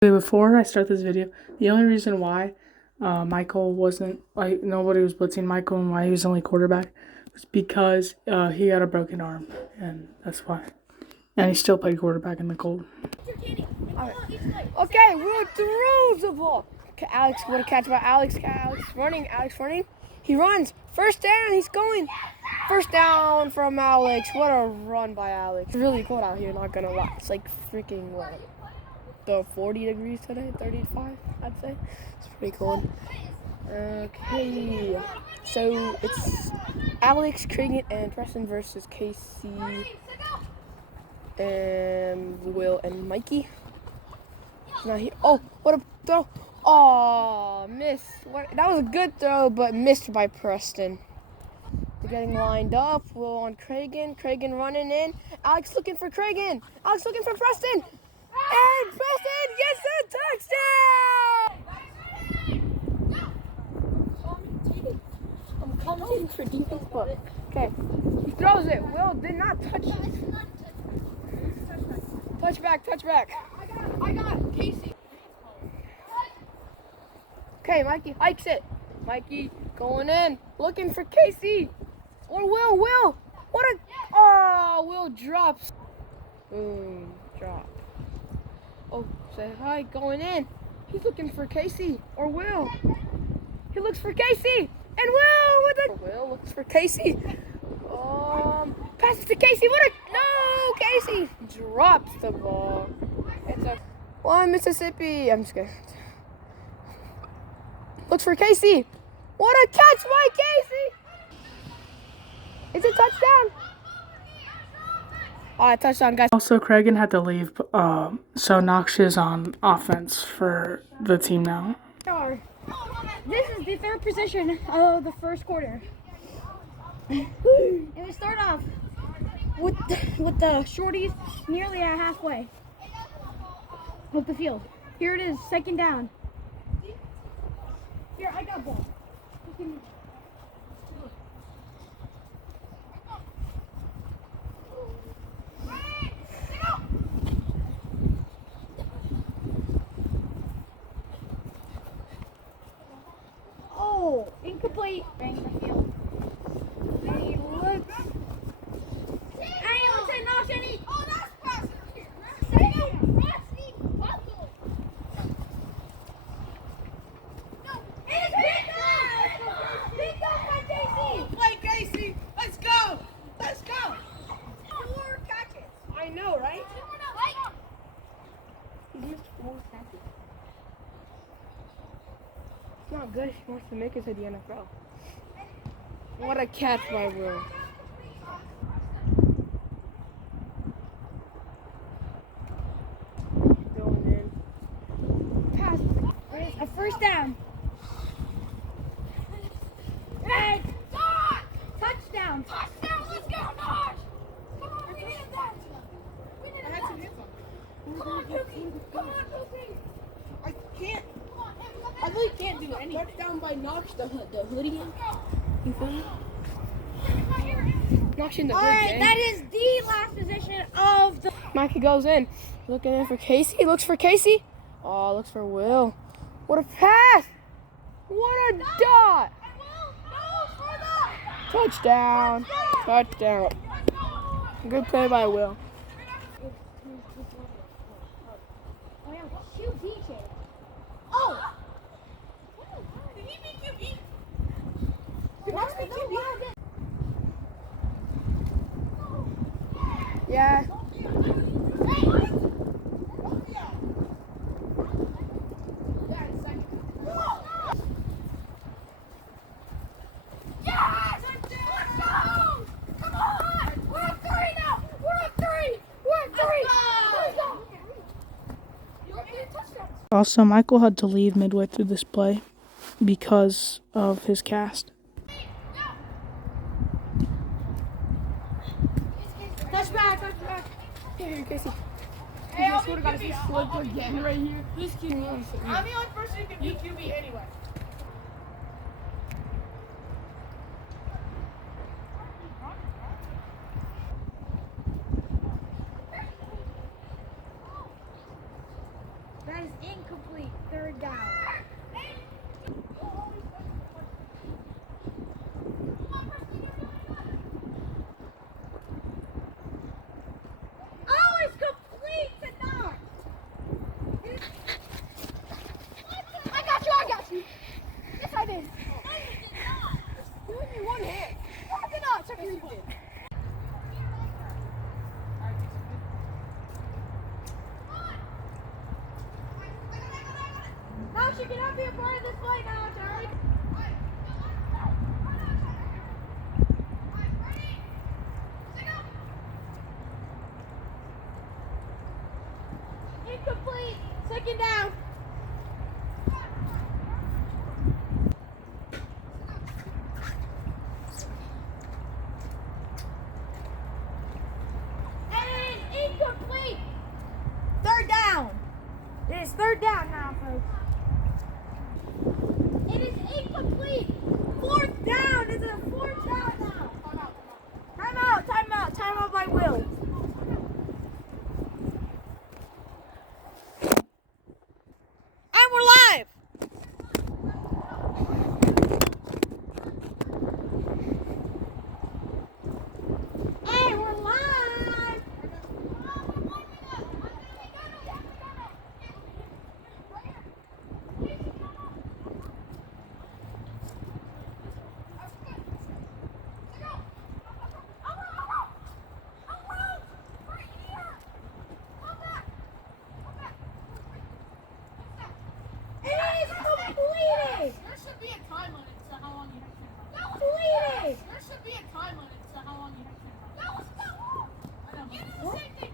Before I start this video, the only reason why Michael wasn't, like, nobody was blitzing Michael and why he was only quarterback was because he had a broken arm, and that's why. And he still played quarterback in the cold. Right. Okay, we're through the ball. Okay, Alex, what a catch by Alex. Alex running. He runs. First down, he's going. First down from Alex. What a run by Alex. It's really cold out here, not gonna lie. It's like freaking what? The 40 degrees today, 35, I'd say. It's pretty cold. Okay, so it's Alex, Craig, and Preston versus Casey, and Will and Mikey. Not here. Oh, what a throw! Oh, miss. What? That was a good throw, but missed by Preston. They're getting lined up. Will on Cragen. Cragen running in. Alex looking for Cragen. Alex looking for Preston. And Preston gets a touchdown! I'm commentating for defense, but okay. He throws it. Will did not touch it. Touchback. I got it. Casey. Okay, Mikey hikes it. Mikey going in, looking for Casey. Or Will. What a... Oh, Will drops. Boom, drop. Oh, say hi, going in. He's looking for Casey or Will. He looks for Casey. And Will with a... Will looks for Casey. Passes to Casey. No, Casey drops the ball. It's a... One Mississippi. I'm just kidding. Looks for Casey. What a catch by Casey. It's a touchdown. Oh, touchdown, guys. Also, Cragen had to leave, so Knox is on offense for the team now. This is the third position of the first quarter. And we start off with the Shorties nearly at halfway of the field. Here it is, second down. Here, I got ball. Oh, incomplete. Bang the field. And he looks. Hey, looks at Knox and he. Oh, that's passing here. Play Casey. Let's go. 4 catches. I know, right? He missed 4 catches. It's not good if he wants to make it to the NFL. What a catch by Will. Going in. Pass. A first down. Hey, touchdown. Let's go, Notch. Come on, we needed that. I had some hits on me. Come on, Cookie. I can't. I really can't do anything. Touchdown by Knox, the hoodie. You feel me? Knox in the hood. Alright, that is the last position of the... Mikey goes in. Looking in for Casey. Looks for Casey. Oh, looks for Will. What a pass. What a dot. Touchdown. Good play by Will. Oh! Did he make you eat? Yeah. Also, Michael had to leave midway through this play because of his cast. Touchback. Here, Casey. Hey, I swear to God, if he slipped again right here, this kid really should. I'm the only person who can beat QB anyway. That is incomplete. Third down. Oh, it's complete to Knox. I got you. Yes, I did. No, you did not. You gave me one hand. I did not. Check your did. Knox, you cannot be a part of this play now, Jerry. Incomplete. Second down. And incomplete. Third down. It is third down now, folks. It is incomplete. Fourth down. It's a fourth down now. Timeout by Will. And we're live. Hey, we're live. It is completed. There should be a time limit to how long you have to. Completed. There should be a time limit to how long you have to. That was I know. You do the same thing